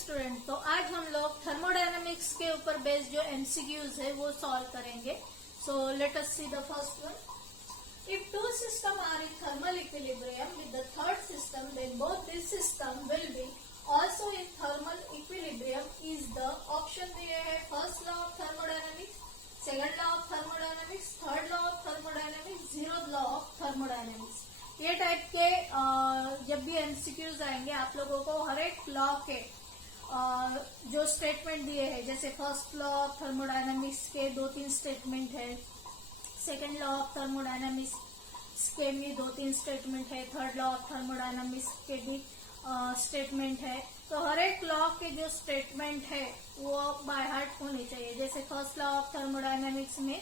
Student, तो आज हम लोग थर्मोडायनामिक्स के ऊपर बेस्ड जो एमसीक्यूज है वो सॉल्व करेंगे. So let us see the first one. If two systems are in thermal equilibrium with the third system, then both these systems will be also in thermal equilibrium. Is the option दिए है first law of thermodynamics, second law of thermodynamics, third law of thermodynamics, zeroth law of thermodynamics. ये type के जब भी MCQs आएंगे आप लोगों को हर एक लॉ के जो स्टेटमेंट दिए हैं, जैसे फर्स्ट लॉ ऑफ थर्मोडायनामिक्स के 2-3 स्टेटमेंट है, सेकेंड लॉ ऑफ थर्मोडायनामिक्स के भी 2-3 स्टेटमेंट है, थर्ड लॉ ऑफ थर्मोडायनामिक्स के भी स्टेटमेंट है. तो हर एक लॉ के जो स्टेटमेंट है वो बाय हार्ट होने चाहिए. जैसे फर्स्ट लॉ ऑफ थर्मोडायनामिक्स में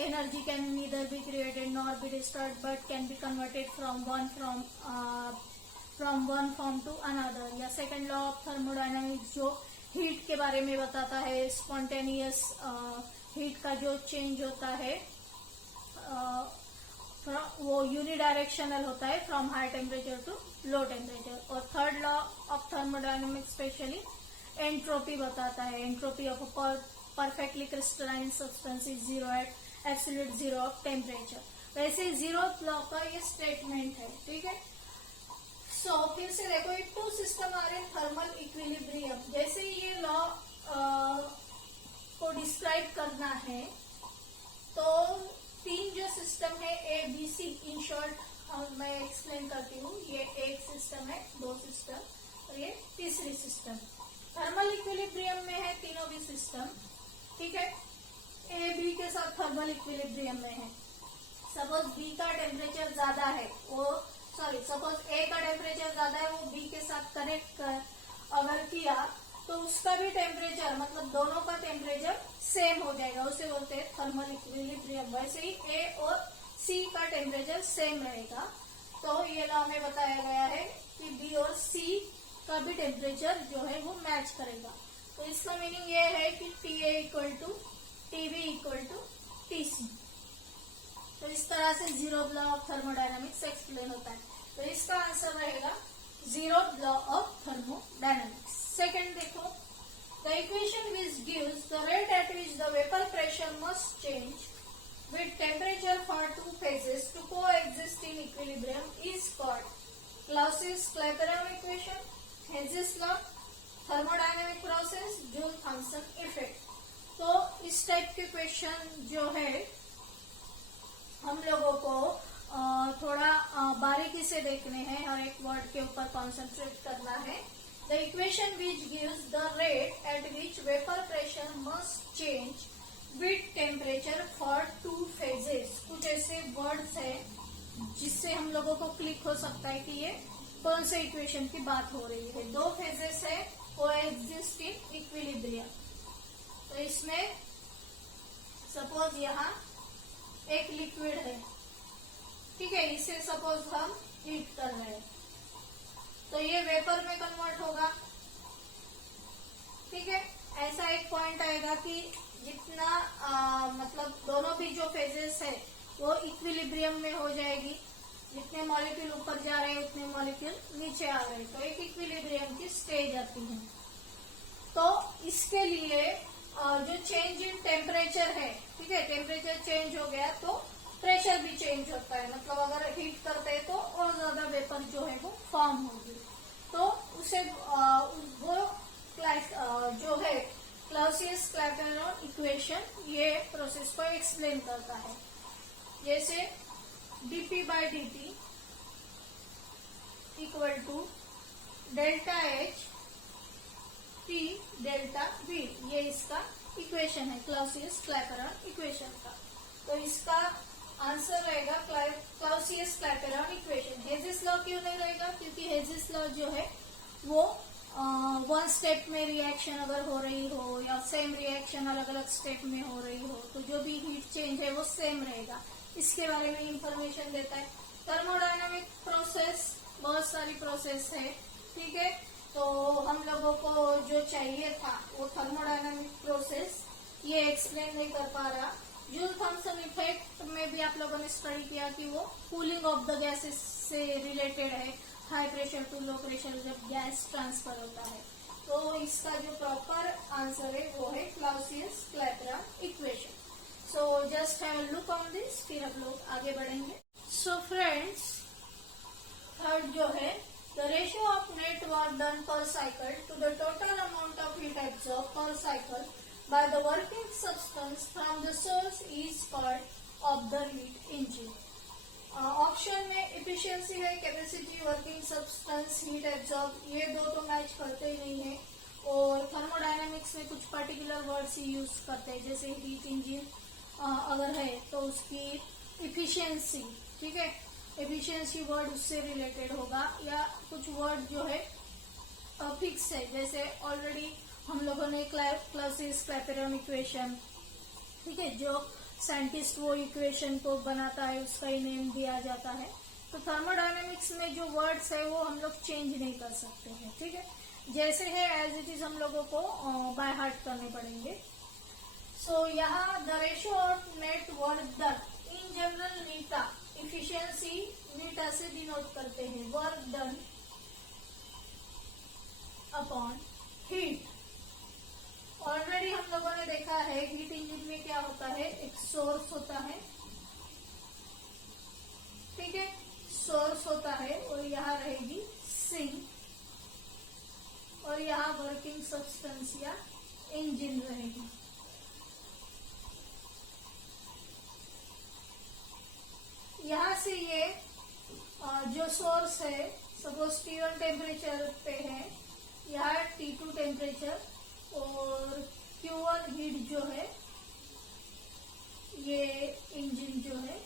energy can neither be created nor be destroyed but can be converted from one form to another. या सेकेंड लॉ ऑफ थर्मोडायनामिक्स जो हीट के बारे में बताता है, स्पॉन्टेनियस हीट का जो चेंज होता है वो यूनिडायरेक्शनल होता है from high temperature to low temperature. और third law of thermodynamics specially entropy बताता है. Entropy of perfectly crystalline substance is zero at absolute zero of temperature. वैसे जीरो लॉ का ये स्टेटमेंट है. ठीक है. सो फिर से देखो, if two system are in thermal equilibrium, जैसे ये लॉ को डिस्क्राइब करना है तो 3 जो सिस्टम है A B C, in short मैं एक्सप्लेन करती हूँ. ये एक सिस्टम है, 2 सिस्टम और ये तीसरी सिस्टम. थर्मल इक्विलिब्रियम में है तीनों भी सिस्टम. ठीक है. ए बी के साथ थर्मल इक्विलिब्रियम में है. सपोज बी का टेम्परेचर ज्यादा है, सपोज ए का टेम्परेचर ज्यादा है, वो बी के साथ कनेक्ट अगर किया तो उसका भी टेम्परेचर, मतलब दोनों का टेम्परेचर सेम हो जाएगा. उसे बोलते हैं थर्मल इक्विलिब्रियम. वैसे ही ए और सी का टेम्परेचर सेम रहेगा. तो ये लॉ में बताया गया है कि बी और सी का भी टेम्परेचर जो है वो मैच करेगा. तो इसका मीनिंग ये है कि T A equal to T B equal to T C. तो इस तरह से zero law of thermodynamics explain होता है. तो इसका आंसर रहेगा zero law of thermodynamics. Second देखो, the equation which gives the rate at which the vapour pressure must change with temperature for 2 phases to coexist in equilibrium is called Clausius-Clapeyron equation, Hess's law, thermodynamic process, Joule-Thomson effect. तो इस type के question जो है हम लोगों को थोड़ा बारीकी से देखने हैं, हर एक वर्ड के ऊपर कॉन्सेंट्रेट करना है. The equation which gives the rate at which vapour pressure must change with temperature for 2 phases. कुछ ऐसे वर्ड्स है जिससे हम लोगों को क्लिक हो सकता है कि ये कौन से इक्वेशन की बात हो रही है. 2 phases है, कोएग्जिस्ट इन इक्विलिब्रियम. तो इसमें सपोज यहाँ एक लिक्विड है. ठीक है. इसे सपोज हम हीट कर रहे हैं तो ये वेपर में कन्वर्ट होगा. ठीक है. ऐसा एक पॉइंट आएगा कि जितना मतलब दोनों भी जो फेजेस है वो इक्विलिब्रियम में हो जाएगी. जितने मॉलिक्यूल ऊपर जा रहे हैं उतने मॉलिक्यूल नीचे आ रहे हैं. तो एक इक्विलिब्रियम की स्टेज आती है. तो इसके लिए जो चेंज इन टेम्परेचर है, ठीक है, टेम्परेचर चेंज हो गया तो प्रेशर भी चेंज होता है. मतलब अगर हीट करते हैं तो और ज्यादा वेपर जो है वो फॉर्म होगी. तो उसे वो जो है क्लॉसियस-क्लैपेरॉन इक्वेशन ये प्रोसेस को एक्सप्लेन करता है. जैसे dp by dt equal to delta H T delta V, ये इसका इक्वेशन है क्लॉसियस-क्लैपेरॉन इक्वेशन का. तो इसका आंसर रहेगा क्लॉसियस-क्लैपेरॉन इक्वेशन. हेजिस लॉ क्यों नहीं रहेगा? क्योंकि हेजिस लॉ जो है वो 1 स्टेप में रिएक्शन अगर हो रही हो या सेम रिएक्शन अलग अलग स्टेप में हो रही हो तो जो भी हीट चेंज है वो सेम रहेगा. इसके बारे में इंफॉर्मेशन देता है. थर्मोडायनामिक प्रोसेस बहुत सारी प्रोसेस है. ठीक है. तो हम लोगों को जो चाहिए था वो थर्मोडायनामिक प्रोसेस ये एक्सप्लेन नहीं कर पा रहा. जूल-थॉमसन इफेक्ट में भी आप लोगों ने स्टडी किया कि वो कूलिंग ऑफ द गैसेस से रिलेटेड है. High pressure to low pressure जब गैस ट्रांसफर होता है तो इस इसका जो प्रॉपर आंसर है वो है Clausius Clapeyron equation. So just have a look on this, फिर हम लोग आगे बढ़ेंगे। सो फ्रेंड्स, थर्ड जो है, the ratio of net work done per cycle to the total amount of heat absorb per cycle by the working substance from the source is called of the heat engine. Option में efficiency है, capacity, working substance, heat absorb, ये दो तो match करते ही नहीं है। और thermodynamics में कुछ पर्टिकुलर वर्ड्स ही यूज करते हैं, जैसे हीट इंजन अगर है तो उसकी इफिशियंसी, ठीक है, एफिशिएंसी वर्ड उससे रिलेटेड होगा, या कुछ वर्ड जो है फिक्स है, जैसे ऑलरेडी हम लोगों ने क्लाउसियस-क्लैपेरॉन इक्वेशन, ठीक है, जो साइंटिस्ट वो इक्वेशन को बनाता है उसका ही नेम दिया जाता है। तो थर्मोडायनेमिक्स में जो वर्ड्स है वो हम लोग चेंज नहीं कर सकते हैं, ठीक है, जैसे है एज इट इज हम लोगों को बाय हार्ट करने पड़ेंगे। सो यहाँ the ratio of net work done, in general नीटा, इफिशियंसी नीटा से डिनोट करते हैं, work done upon heat. Already हम लोगों ने देखा है हीट इंजन में क्या होता है, एक सोर्स होता है, ठीक है, सोर्स होता है, और यहाँ रहेगी सिंक, और यहाँ वर्किंग सब्सटेंस या इंजन रहेगी। यहाँ से ये जो सोर्स है, सपोज T1 टेम्परेचर पे है, यहाँ T2 टेम्परेचर, और Q1 हीट जो है, ये इंजन जो है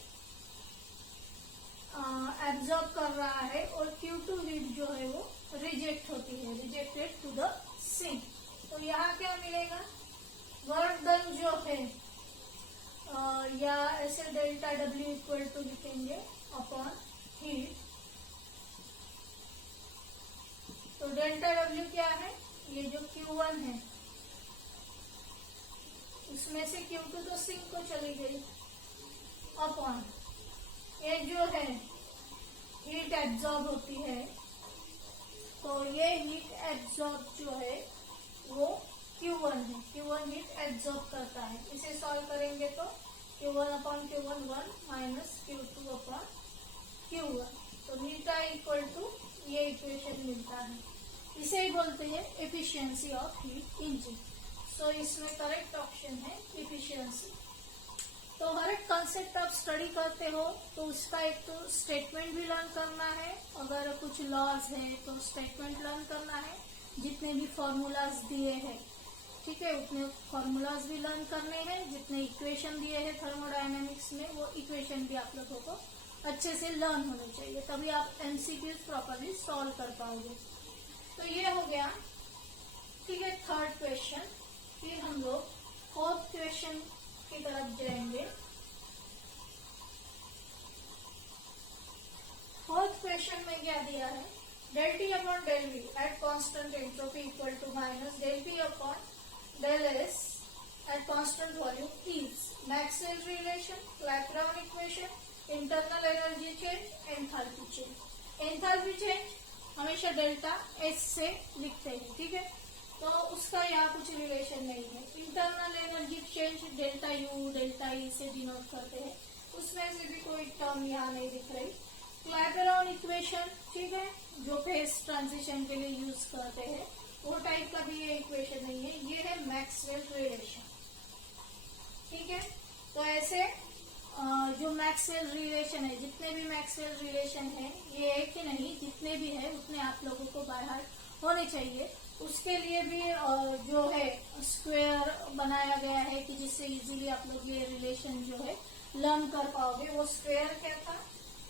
एब्जॉर्ब कर रहा है, और Q2 हीट जो है वो रिजेक्ट होती है, रिजेक्टेड टू द सिंक। तो यहाँ क्या मिलेगा, वर्क डन जो है, या ऐसे डेल्टा W इक्वल टू लिखेंगे अपॉन हीट। तो डेल्टा W क्या है, ये जो Q1 है उसमें से Q2 तो सिंक को चली गई, अपॉन ये जो है हीट एब्जॉर्ब होती है, तो ये हीट एब्जॉर्ब जो है वो Q1 है, Q1 हीट एब्जॉर्ब करता है। इसे सॉल्व करेंगे तो Q1 upon Q1 1 minus Q2 upon Q1, तो नीटा इक्वल टू ये इक्वेशन मिलता है। इसे ही बोलते हैं एफिशिएंसी ऑफ हीट इंजन। सो इसमें करेक्ट ऑप्शन है एफिशिएंसी। तो हर एक कंसेप्ट आप स्टडी करते हो तो उसका एक तो स्टेटमेंट भी लर्न करना है, अगर कुछ लॉज है तो स्टेटमेंट लर्न करना है, जितने भी फॉर्मूलाज दिए हैं, ठीक है, उतने फॉर्मूलाज भी लर्न करने हैं, जितने इक्वेशन दिए हैं थर्मोडायनेमिक्स में वो इक्वेशन भी आप लोगों को अच्छे से लर्न होने चाहिए, तभी आप एमसीक्यूज प्रॉपरली सॉल्व कर पाओगे। तो ये हो गया, ठीक है, थर्ड क्वेश्चन। फिर हम लोग फोर्थ क्वेश्चन की तरफ जाएंगे। फोर्थ क्वेश्चन में क्या दिया है, del T upon del V at constant entropy equal to minus del P upon del S at constant volume is Maxwell relation, Clapeyron equation, internal energy change, enthalpy change. Enthalpy change हमेशा delta S से लिखते हैं, ठीक है, तो उसका यहाँ कुछ रिलेशन नहीं है। Internal energy change delta U delta E से डिनोट करते हैं, उसमें से भी कोई टर्म यहाँ नहीं दिख रही। क्लैपेरॉन इक्वेशन, ठीक है, जो फेस ट्रांजिशन के लिए यूज करते हैं, वो टाइप का भी ये इक्वेशन नहीं है, ये है मैक्सवेल रिलेशन, ठीक है। तो ऐसे जो मैक्सवेल रिलेशन है, जितने भी मैक्सवेल रिलेशन है, ये एक ही नहीं, जितने भी है उतने आप लोगों को बाय हार्ट होने चाहिए। उसके लिए भी जो है स्क्वायर बनाया गया है कि जिससे इजीली आप लोग ये रिलेशन जो है लर्न कर पाओगे। वो स्क्वायर क्या था,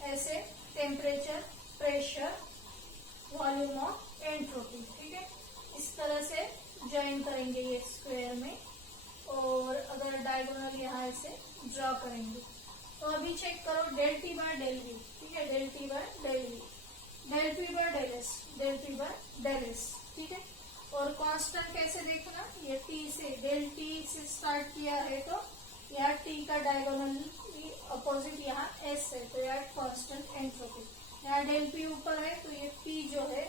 ऐसे temperature, pressure, volume of entropy, ठीक है, इस तरह से ज्वाइन करेंगे ये स्क्वायर में, और अगर डायगोनल यहाँ ऐसे ड्रॉ करेंगे। तो अभी चेक करो, del T by del V, ठीक है, del T by del V, del P by del S, del P by del S, ठीक है। और कांस्टेंट कैसे देखना, ये टी से, डेल टी से स्टार्ट किया है तो यहाँ टी का डायगोनल अपोजिट यहाँ एस है, तो यहाँ कांस्टेंट एंट्रोपी। यहाँ डेल पी ऊपर है तो ये पी जो है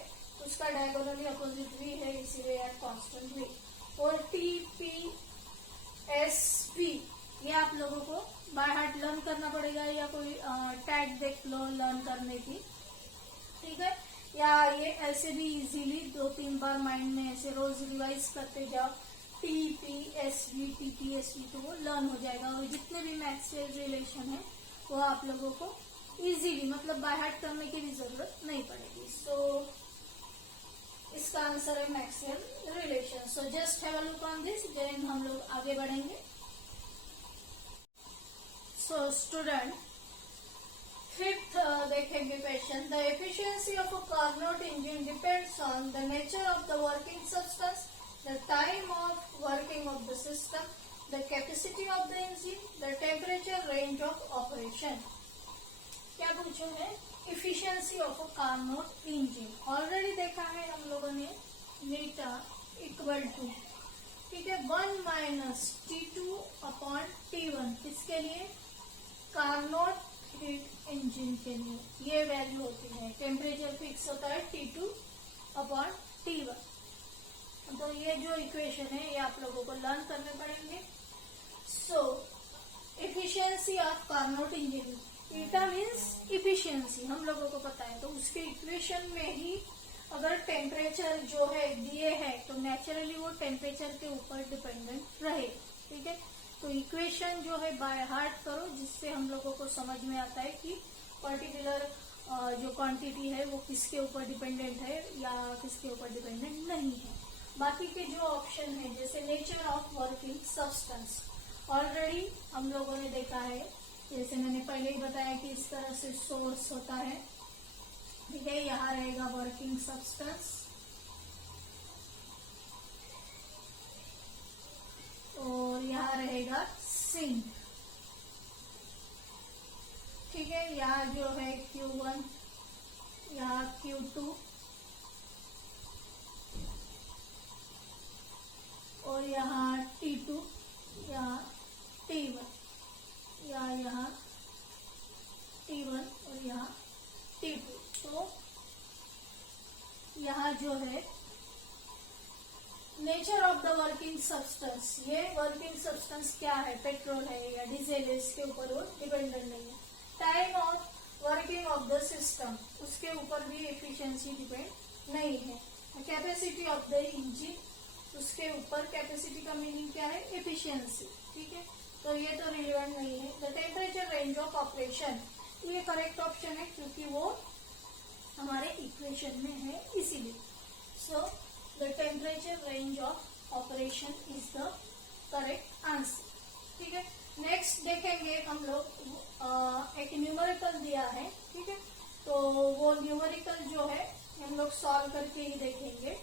उसका डायगोनली अपोजिट भी है, इसीलिए यहाँ कांस्टेंट वी। और TPSV ये आप लोगों को बाय हार्ट लर्न करना पड़ेगा, या कोई टैग देख लो लर्न करने की, ठीक है। या ये ऐसे भी इजीली 2-3 बार माइंड में ऐसे रोज रिवाइज करते जाओ, TPSV तो वो लर्न हो जाएगा। और जितने भी मैक्सवेल रिलेशन है वो आप लोगों को इजीली मतलब बाय हार्ट करने की भी जरूरत नहीं पड़ेगी। सो इसका आंसर है Maxwell relation. So just have a look on this, then हम लोग आगे बढ़ेंगे। सो स्टूडेंट, फिफ्थ देखेंगे question. The efficiency of a Carnot engine depends on the nature of the working substance, the time of working of the system, the capacity of the engine, the temperature, range of operation. क्या पूछो है? Efficiency of a Carnot engine. Already देखा है हम लोगों ने, नीटा equal to, ठीक है, 1 माइनस T2 अपॉन T1। किसके लिए? कार्नोट हीट इंजन के लिए ये वैल्यू होती है। टेम्परेचर फिक्स होता है T2 अपॉन T1। तो ये जो इक्वेशन है ये आप लोगों को लर्न करने पड़ेंगे। So efficiency of Carnot engine, eta means efficiency, हम लोगों को पता है। तो उसके इक्वेशन में ही अगर टेम्परेचर जो है दिए है तो नेचुरली वो टेम्परेचर के ऊपर डिपेंडेंट रहेगा, ठीक है। तो इक्वेशन जो है बाय हार्ट करो, जिससे हम लोगों को समझ में आता है कि पर्टिकुलर जो क्वांटिटी है वो किसके ऊपर डिपेंडेंट है या किसके ऊपर डिपेंडेंट नहीं है। बाकी के जो ऑप्शन है जैसे nature of working substance, already हम लोगों ने देखा है, जैसे मैंने पहले ही बताया कि इस तरह से सोर्स होता है, ठीक है। यहाँ रहेगा वर्किंग सब्सटेंस और यहाँ रहेगा सिंक, ठीक है। यहाँ जो है Q1, यहाँ Q2 और यहाँ T2, यहाँ T1, या यहाँ T1 और यहाँ T2। तो यहाँ जो है nature of the working substance, ये वर्किंग सब्सटेंस क्या है, पेट्रोल है या डीजल है, इसके ऊपर वो डिपेंडेंट नहीं है। Time of working of the system, उसके ऊपर भी एफिशिएंसी डिपेंड नहीं है। कैपेसिटी ऑफ द इंजन, उसके ऊपर कैपेसिटी का मीनिंग क्या है? एफिशिएंसी, ठीक है। तो ये तो रिलेवेंट नहीं है। The temperature, range of operation, ये करेक्ट ऑप्शन है क्योंकि वो हमारे इक्वेशन में है इसीलिए। So the temperature range of operation is the correct answer, ठीक है। नेक्स्ट देखेंगे हम लोग एक न्यूमेरिकल दिया है, ठीक है। तो वो न्यूमेरिकल जो है हम लोग सॉल्व करके ही देखेंगे,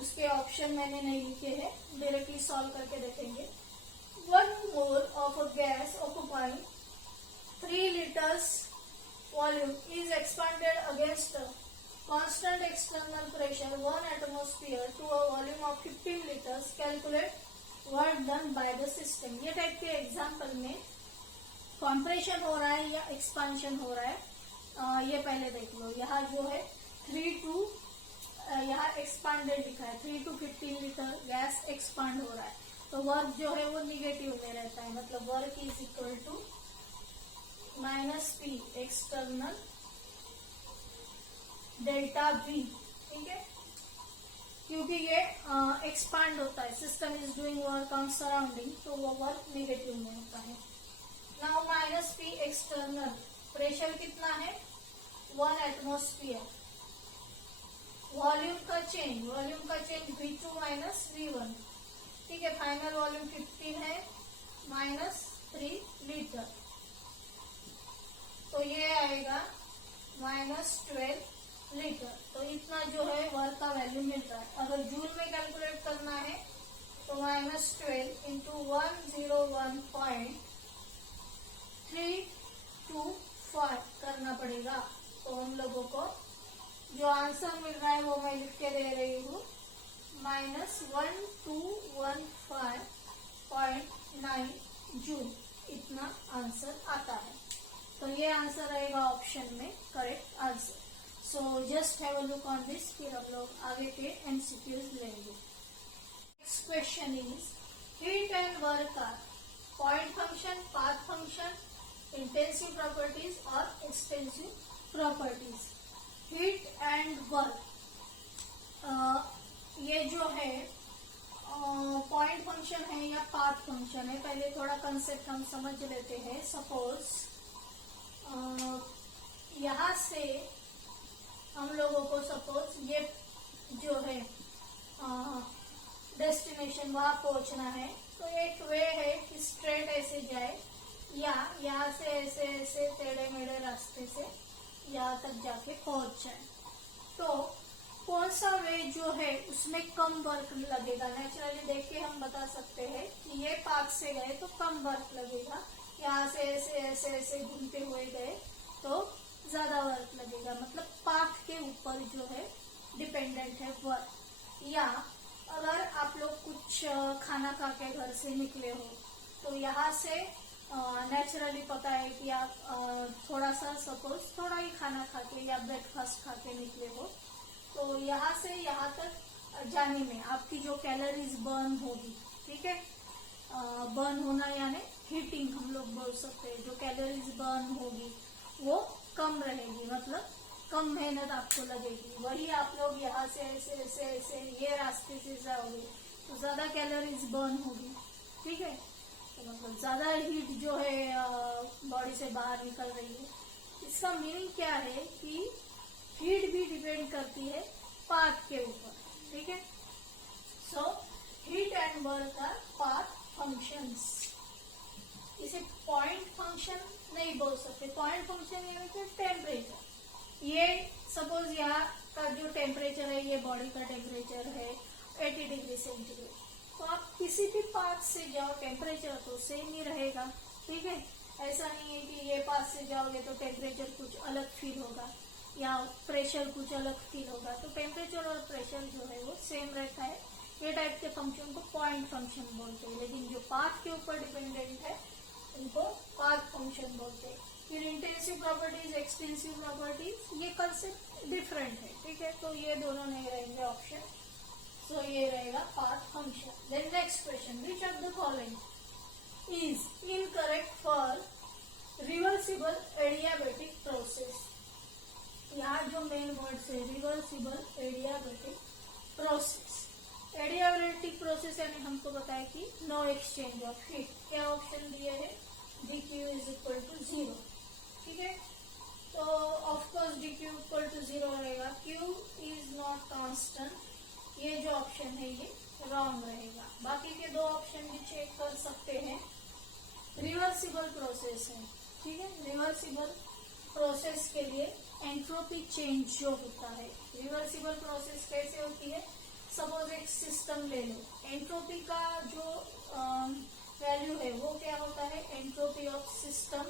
उसके ऑप्शन मैंने नहीं लिखे हैं, डायरेक्टली सॉल्व करके देखेंगे। 1 mole of a gas occupying 3 liters volume is expanded against a constant external pressure 1 atmosphere to a volume of 15 liters. Calculate work done by the system. ये टाइप के एग्जाम्पल में compression हो रहा है या expansion हो रहा है, ये पहले देख लो। यहाँ जो है 3 to यहाँ एक्सपांडेड लिखा है, 3 to 15 लीटर गैस एक्सपांड हो रहा है। तो वर्क जो है वो निगेटिव में रहता है, मतलब work is equal to minus P external delta V, ठीक है। क्योंकि ये एक्सपांड होता है, system is doing work on surrounding, तो वो वर्क निगेटिव में होता है। Now minus P external, pressure कितना है? 1 एटमोस्फियर। वॉल्यूम का चेंज V2 माइनस V1, ठीक है। फाइनल वॉल्यूम 15 है माइनस 3 लीटर, तो ये आएगा माइनस 12 लीटर। तो इतना जो है वर्क का वैल्यू मिल रहा है। अगर जूल में कैलकुलेट करना है तो माइनस 12 इंटू 101.325 करना पड़ेगा। तो हम लोगों को जो आंसर मिल रहा है वो मैं लिख के दे रही हूँ, माइनस 1215.9 जूल, इतना आंसर आता है। तो ये आंसर रहेगा ऑप्शन में correct answer. So just have a look on this, फिर हम लोग आगे के एमसीक्यूज लेंगे। question is heat and work are point function, path function, intensive properties or extensive properties. Heat and work ये जो है पॉइंट फंक्शन है या पाथ फंक्शन है. पहले थोड़ा कंसेप्ट हम समझ लेते हैं. सपोज यहाँ से हम लोगों को सपोज ये जो है डेस्टिनेशन वहां पहुंचना है, तो एक वे है कि स्ट्रेट ऐसे जाए या यहाँ से ऐसे ऐसे टेढ़े मेढ़े रास्ते से यहाँ तक जाके पहुंच जाए. तो कौन सा वे जो है उसमें कम वर्क लगेगा? नेचुरली देख के हम बता सकते हैं कि ये पाथ से गए तो कम वर्क लगेगा, यहाँ से ऐसे ऐसे ऐसे घूमते हुए गए तो ज्यादा वर्क लगेगा. मतलब पाथ के ऊपर जो है डिपेंडेंट है वर्क. या अगर आप लोग कुछ खाना खा के घर से निकले हो तो यहाँ से नेचुरली पता है कि आप थोड़ा सा सपोज थोड़ा ही खाना खा के या ब्रेकफास्ट खा के निकले हो, तो यहाँ से यहाँ तक जाने में आपकी जो कैलोरीज बर्न होगी, ठीक है, बर्न होना यानी हीटिंग हम लोग बोल सकते हैं. जो कैलोरीज बर्न होगी वो कम रहेगी, मतलब कम मेहनत आपको लगेगी. वही आप लोग यहाँ से ऐसे ऐसे ऐसे ये रास्ते से जाओगे तो ज्यादा कैलोरीज बर्न होगी, ठीक है. तो मतलब ज्यादा हीट जो है बॉडी से बाहर निकल रही है. इसका मीनिंग क्या है कि हीट भी डिपेंड करती है पाथ के ऊपर, ठीक है. So heat and work our path functions. इसे पॉइंट फंक्शन नहीं बोल सकते. पॉइंट फंक्शन यानी कि टेम्परेचर. ये सपोज यहाँ का जो टेम्परेचर है, ये बॉडी का टेम्परेचर है 80 डिग्री सेंटीग्रेड. तो आप किसी भी पाथ से जाओ टेम्परेचर तो सेम ही रहेगा, ठीक है. ऐसा नहीं है कि ये पाथ से जाओगे तो टेम्परेचर कुछ अलग फील होगा या प्रेशर कुछ अलग फील होगा. तो टेम्परेचर और प्रेशर जो है वो सेम रहता है. ये टाइप के फंक्शन को पॉइंट फंक्शन बोलते हैं. लेकिन जो पाथ के ऊपर डिपेंडेंट है इनको पाथ फंक्शन बोलते हैं. फिर इंटेंसिव प्रॉपर्टीज, एक्सटेंसिव प्रॉपर्टीज, ये कंसेप्ट डिफरेंट है, ठीक है. तो ये दोनों नहीं रहेंगे ऑप्शन. सो ये रहेगा path function. Then next question, which of the following is incorrect for reversible adiabatic process. यहाँ जो मेन वर्ड्स है reversible adiabatic process. Adiabatic process यानी हमको बताया कि नो एक्सचेंज ऑफ हीट. क्या ऑप्शन दिए है? dq इज इक्वल टू 0, ठीक है. तो ऑफकोर्स dq इक्वल टू 0 रहेगा. q is not constant. ये जो ऑप्शन है ये रॉन्ग रहेगा. बाकी के दो ऑप्शन भी चेक कर सकते हैं. रिवर्सिबल प्रोसेस है, ठीक है. रिवर्सिबल प्रोसेस के लिए एंट्रोपी चेंज जो होता है, रिवर्सिबल प्रोसेस कैसे होती है? सपोज एक सिस्टम ले लो. एंट्रोपी का जो वैल्यू है वो क्या होता है? Entropy of system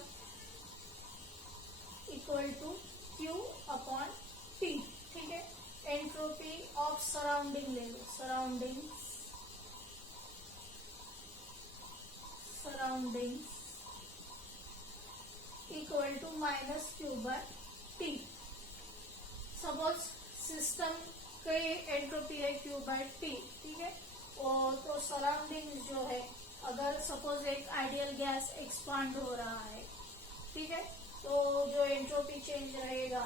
equal to Q upon T, ठीक है. एंट्रोपी ऑफ सराउंडिंग ले लो. Surrounding equal to minus Q bye T. Suppose system की एंट्रोपी है Q बाय T, ठीक है. और तो सराउंडिंग जो है, अगर सपोज एक आइडियल गैस एक्सपांड हो रहा है, ठीक है, तो जो एंट्रोपी चेंज रहेगा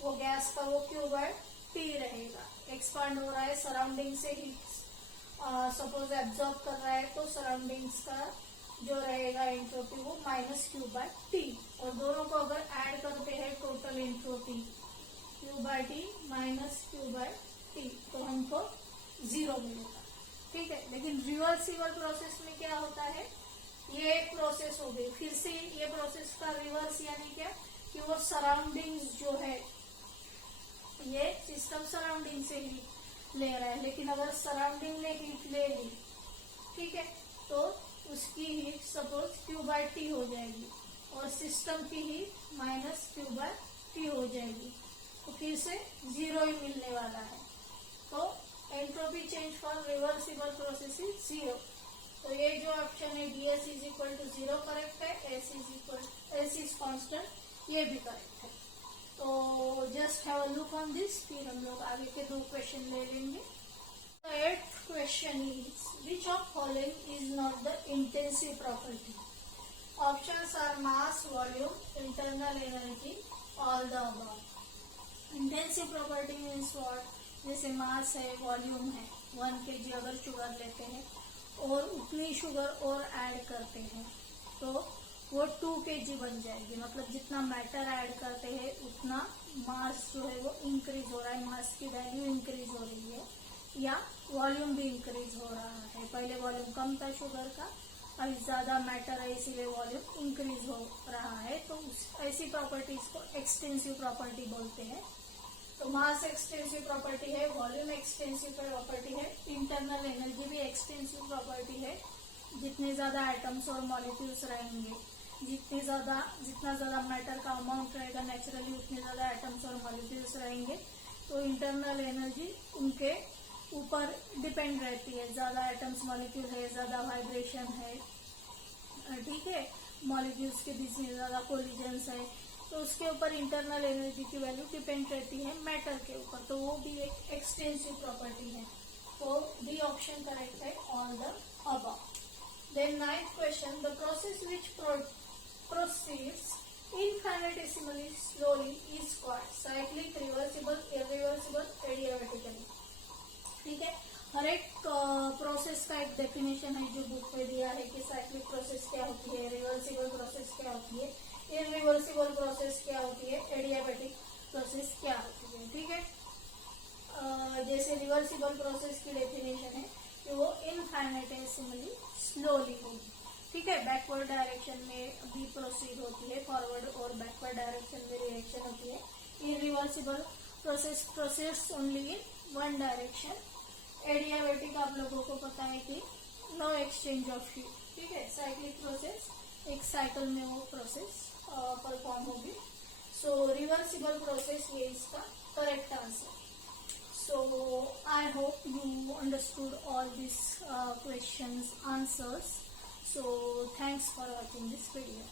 वो गैस का वो Q बाय T रहेगा. एक्सपांड हो रहा है, सराउंडिंग से ही सपोज एब्जॉर्ब कर रहा है, तो सराउंडिंग्स का जो रहेगा एंट्रोपी वो माइनस Q बाय T. और दोनों को अगर ऐड करते हैं total entropy Q bye T minus Q bye T, तो हमको 0 मिलेगा, ठीक है. लेकिन रिवर्सिबल प्रोसेस में क्या होता है? ये प्रोसेस हो गई, फिर से ये प्रोसेस का रिवर्स यानी क्या कि वो सराउंडिंग्स जो है, ये सिस्टम सराउंडिंग से ही ले रहा है. लेकिन अगर सराउंडिंग ने हीट ले ली, ठीक है, तो उसकी heat suppose Q bye T हो जाएगी और सिस्टम की heat minus Q bye T हो जाएगी. तो फिर से 0 ही मिलने वाला है. तो entropy change for reversible process is 0. तो ये जो ऑप्शन है ds is equal to 0 correct है. s इज कांस्टेंट, ये भी करेक्ट है. तो just have a look on this. फिर हम लोग आगे के दो क्वेश्चन ले लेंगे. 8th question question is, which of following is not the intensive property? Options are mass, volume, internal energy, all the above. Intensive property means what? जैसे मास है, वॉल्यूम है, 1 kg अगर शुगर लेते हैं और उतनी शुगर और ऐड करते हैं तो वो 2 kg बन जाएगी। मतलब जितना मैटर ऐड करते हैं उतना मास जो है वो इंक्रीज हो रहा है, मास की वैल्यू इंक्रीज हो रही है, या वॉल्यूम भी इंक्रीज हो रहा है। पहले वॉल्यूम कम था शुगर का, अभी ज्यादा मैटर है इसीलिए वॉल्यूम इंक्रीज हो रहा है। तो ऐसी प्रॉपर्टीज को एक्सटेंसिव प्रॉपर्टी बोलते हैं। तो मास एक्सटेंसिव प्रॉपर्टी है, वॉल्यूम एक्सटेंसिव प्रॉपर्टी है, इंटरनल एनर्जी भी एक्सटेंसिव प्रॉपर्टी है। जितने ज्यादा एटम्स और मॉलिक्यूल्स रहेंगे, जितना ज्यादा मैटर का अमाउंट रहेगा नेचुरली, उतने ज्यादा एटम्स और मॉलिक्यूल्स रहेंगे। तो इंटरनल एनर्जी उनके ऊपर डिपेंड रहती है। ज्यादा एटम्स मॉलिक्यूल है, ज्यादा वाइब्रेशन है, ठीक है, मॉलिक्यूल्स के बीच में ज्यादा कोलिजन्स है, तो उसके ऊपर इंटरनल एनर्जी की वैल्यू डिपेंड रहती है मैटर के ऊपर। तो वो भी एक एक्सटेंसिव प्रॉपर्टी है। तो डी ऑप्शन करेक्ट है, all the above. Then 9th question, the process which proceeds infinitesimally slowly is called cyclic, reversible, irreversible, adiabatically। ठीक है, हर एक प्रोसेस का एक डेफिनेशन है जो बुक में दिया है कि साइक्लिक प्रोसेस क्या होती है, रिवर्सिबल प्रोसेस क्या होती है, इरिवर्सिबल प्रोसेस क्या होती है, एडियाबेटिक प्रोसेस क्या होती है। ठीक है, जैसे रिवर्सिबल प्रोसेस की डेफिनेशन है कि वो इनफाइनेटेसिमली स्लोली होगी। ठीक है, बैकवर्ड डायरेक्शन में भी प्रोसीड होती है, फॉरवर्ड और बैकवर्ड डायरेक्शन में रिएक्शन होती है। Irreversible process only in one direction. Adiabatic आप लोगों को पता है कि नो एक्सचेंज ऑफ हीट। ठीक है, साइक्लिक प्रोसेस एक साइकिल में वो प्रोसेस परफॉर्म होगी। सो रिवर्सिबल प्रोसेस ये इसका correct answer. So I hope you understood all these questions answers. So thanks for watching this video.